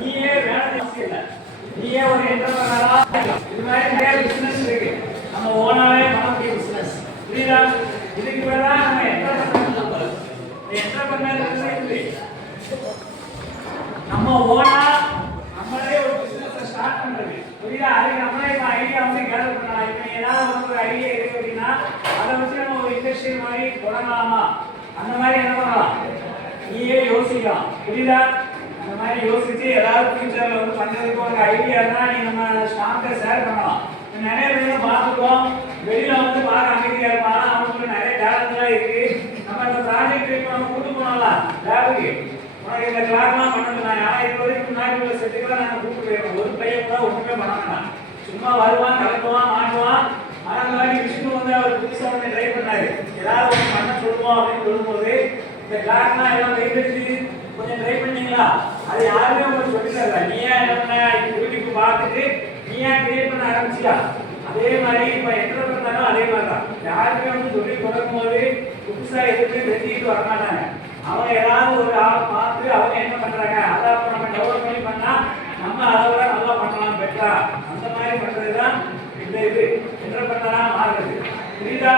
நீயே வேலை செய்யல, நீயே ஒரு என்டர்பிரனரா இது மாதிரி நிறைய பிசினஸ் இருக்கு. நம்ம ஓனாவே பண்ணக்கூடிய பிசினஸ் புரியுதா? இதுக்கு பேர் தான் நம்ம என்டர்பிரனர். நம்ம ஓனா நம்மளே ஒரு பிசினஸ் ஸ்டார்ட் பண்றது புரியுதா? அதுக்கு நம்மளே இப்போ ஐடியா வந்து கேதர் பண்ணலாம். இப்போ ஏதாவது ஒரு ஐடியா இருக்கு அப்படின்னா அதை வச்சு நம்ம ஒரு இண்டஸ்ட்ரி மாதிரி தொடங்கலாமா, அந்த மாதிரி என்ன பண்ணலாம், நீயே யோசிக்கலாம் புரியுதா? அந்த மாதிரி யோசிச்சு ஏதாவது ஃபியூச்சர்ல வந்து பண்றதுக்கு ஒரு ஐடியா தான் நீ நம்ம ஸ்டார்ட்டை ஷேர் பண்ணலாம். நிறைய பேர் பார்த்துக்கோம், வெளியில வந்து பார்க்க அமைதியா இருப்பாங்க, அவங்களுக்கு நிறைய டேலண்ட்லாம் இருக்கு. நம்ம இந்த ப்ராஜெக்ட் இப்போ நம்ம கூட்டு போனோம்ல லேபுக்கு, உனக்கு இந்த கிளாஸ்லாம் பண்ணது நான் யாரும் இப்போ வரைக்கும் முன்னாடி உள்ள செட்டுக்கெல்லாம் நாங்கள் கூப்பிட்டு போயிருக்கோம். ஒரு பையன் கூட ஒன்றுமே பண்ண மாட்டான், சும்மா வருவான், கலக்குவான், மாட்டுவான். ஆனால் அந்த மாதிரி விஷ்ணு வந்து அவர் புதுசாக வந்து ட்ரை பண்ணாரு, ஏதாவது ஒன்று பண்ண சொல்லுவோம் அப்படின்னு சொல்லும்போது இந்த கிளாஸ்லாம் எல்லாம் கைப்பற்றி கொஞ்சம் ட்ரை பண்ணீங்களா, அது யாருமே உங்களுக்கு சொல்லி தரல. நீயா என்ன பண்ண யூடியூப் பார்த்துட்டு நீயா கிரியேட் பண்ண ஆரம்பிச்சியா? அதே மாதிரி இப்போ எத்தனை பண்ணாலும் அதே மாதிரி தான். யாருமே வந்து சொல்லி தொடங்கும் போது புதுசாக எதுவுமே தெரிஞ்சுக்கிட்டு வரமாட்டாங்க. அவங்க ஏதாவது ஒரு ஆள் பார்த்து அவங்க என்ன பண்றாங்க அதை அப்போ நம்ம டெவலப் பண்ணி பண்ணா நம்ம அதை விட நல்லா பண்ணலாம், பெட்டரா. அந்த மாதிரி பண்றது தான் இந்த இது என்டர்பிரனரா மாறுறது புரியுதா?